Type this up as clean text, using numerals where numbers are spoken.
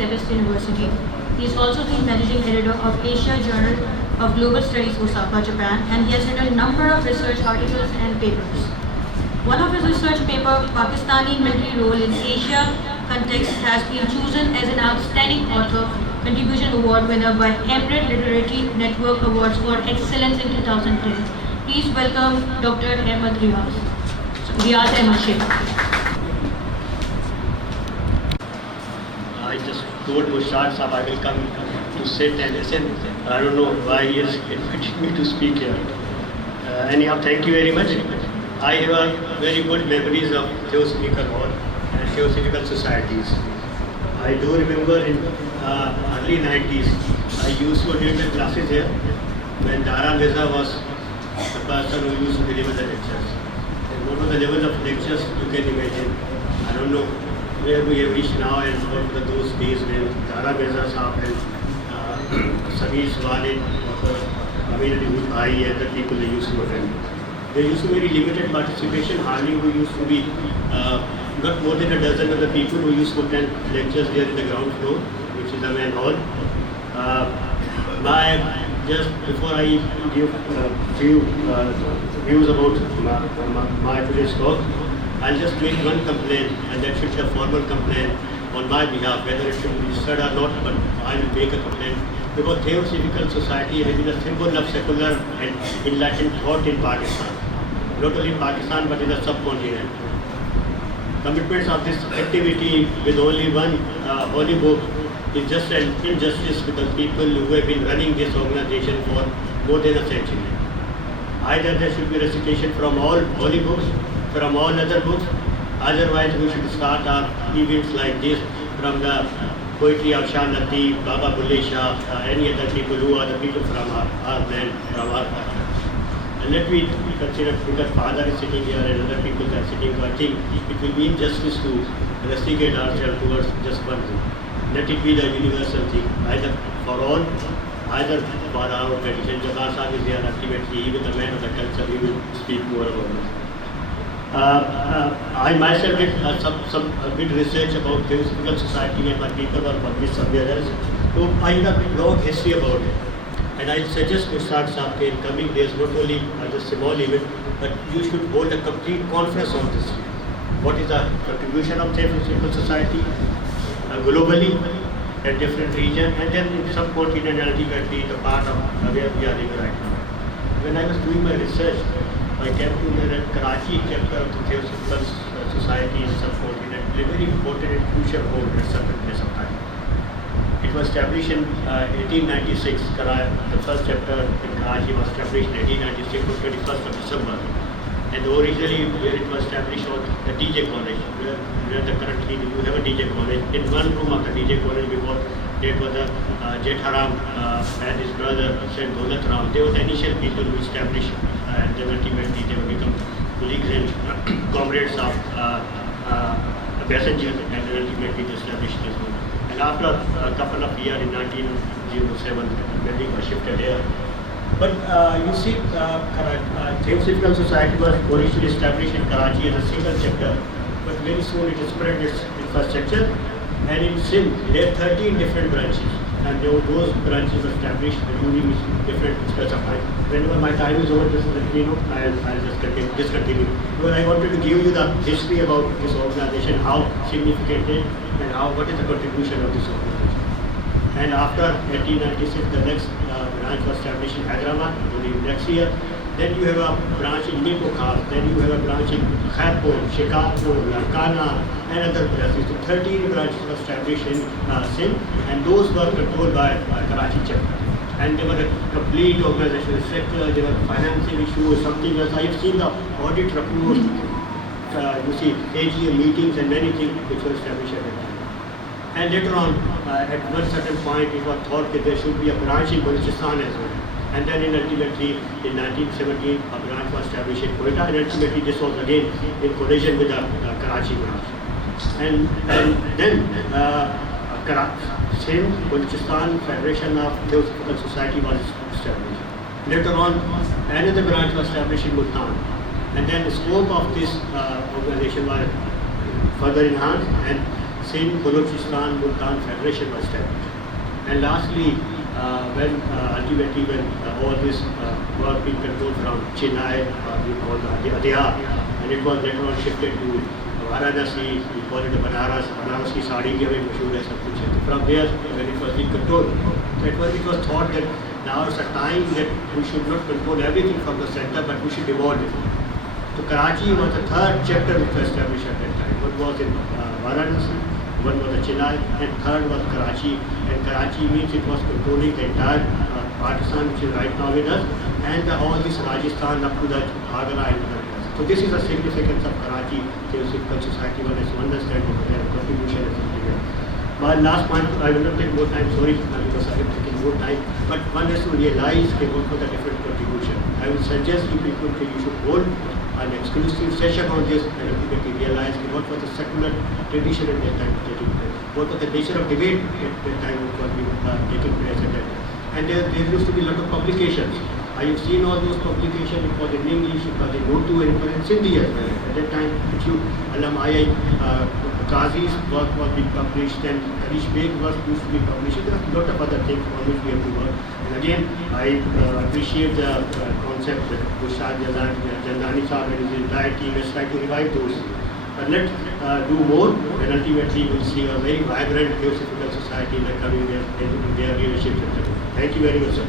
Sebest University. He is also the managing editor of Asia Journal of Global Studies, Osaka, Japan, and he has written a number of research articles and papers. One of his research paper, Pakistani Military Role in Asia Context, has been chosen as an outstanding author contribution award winner by Emerald Literary Network Awards for Excellence in 2010. Please welcome Dr. Ahmed Riaz Ahmed Sheikh. I just told Mushtaq Sahab I will come to sit and listen. I don't know why he has invited me to speak here. Anyhow, thank you very much. I have very good memories of Theosophical Hall and Theosophical societies. I do remember in early 90s, I used to attend the classes here when Dara Mirza was the person who used to deliver the lectures. And what was the level of lectures you can imagine. I don't know where we have reached now and what were those days when Dara Mirza Sahab and Sameer Walid, Amir Ali Bhai and the people they used to attend. There used to be very limited participation, hardly we used to be not more than a dozen of the people who used to attend lectures there in the ground floor, which is the main hall. Just before I give few views about my today's talk, I'll just make one complaint, and that should be a formal complaint on my behalf, whether it should be registered or not, but I will make a complaint. Because Theosophical Society has been a symbol of secular and enlightened thought in Pakistan. Not only in Pakistan, but in the subcontinent. Commitments of this activity with only one holy book is just an injustice to the people who have been running this organization for more than a century. Either there should be recitation from all holy books, from all other books, otherwise we should start our events like this from the poetry of Shah Latif, Baba Bulle Shah, any other people who are the people from our land, from our country. And let me consider, because father is sitting here and other people are sitting, so I think it will be injustice to investigate ourselves towards just one thing. Let it be the universal thing, either for all, either for our tradition. Jabbar Sahib is there, ultimately, even the man of the culture, he will speak more about it. I myself did some bit research about Theosophical Society and my people were published somewhere else. So I have a long history about it. And I suggest Mushtaq Sahab in coming days, not only as a small event, but you should hold a complete conference on this. What is the contribution of Theosophical Society globally at different regions, and then in subcontinent, ultimately the part of where we are living right now. When I was doing my research, I came to the Karachi chapter of the Theosophical Society in subcontinent, a very important and crucial role at certain place of time. It was established in 1896. The first chapter in Karachi was established in 1896 on 21st of December. And originally where it was established was the DJ College, where the currently you have a DJ College. In one room of the DJ College before, there was a Jetharam and his brother Saint Daulat Ram. They were the initial people who established, and then ultimately they would become colleagues and comrades of passengers, and then ultimately they established this one. And after a couple of years in 1907, the building was shifted here. But you see, Theosophical Society was originally established in Karachi as a single chapter, but very soon it spread its infrastructure, and in Sindh there are 13 different branches, and those branches were established during different specified. Whenever my time is over, just let me know, I'll just discontinue. Because I wanted to give you the history about this organization, how significant it is, and what is the contribution of this organization. And after 1896, the next branch was established in Hyderabad during next year. Then you have a branch in Nikokhar, then you have a branch in Khairpur, Shikarpur, Larkana, and other branches. So 13 branches were established in Sindh, and those were controlled by Karachi chapter. And they were a complete organizational structure, they were financing issues, something else. I have seen the audit reports, you see AGM meetings and many things which were established at that time. And later on, at one certain point, it was thought that there should be a branch in Balochistan as well. And then ultimately, in 1917, a branch was established in Quetta, and ultimately this was again in collision with the Karachi branch. And then Sindh Balochistan Federation of Theosophical Society was established. Later on, another branch was established in Multan. And then the scope of this organization was further enhanced, and Sindh Balochistan Multan Federation was established. And lastly, when ultimately when all this was being controlled from Chennai, we call the Adya, and it was later on shifted to Varanasi, we call it the Banaras ki saadi ki hame mashhoor hai sab kuch hai. From there, when it was being controlled, it was thought that now is a time that we should not control everything from the center, but we should evolve it. So Karachi was the third chapter which was established at that time. One was in Varanasi, one was the Chennai, and third was Karachi. And Karachi means it was controlling the entire Pakistan, which is right now with us, and all this Rajasthan up to the Agra and other areas. So this is the significance of Karachi Theosophical Society. One has to understand their contribution and something else. My last point, I will not take more time, sorry, because I have taken more time, but one has to realize what was the different contribution. I will suggest you people that you should hold an exclusive session on this and ultimately realize what was the secular tradition at that time taking place, what was the nature of debate at that time which was taking place at that time. And there used to be a lot of publications. I have seen all those publications. It was in English, it was in Urdu, and it was in Sindhi as well. At that time, which you, Alamaya, Qazi's work was being published, and Harish Beg was used to be published. There are a lot of other things on which we have to work. And again, I appreciate the concept that Bushad Jandani Sahib and his entire team has tried to revive those. But let's do more, and ultimately we'll see a very vibrant Theosophical Society in the coming years in their leadership. Thank you very much, sir.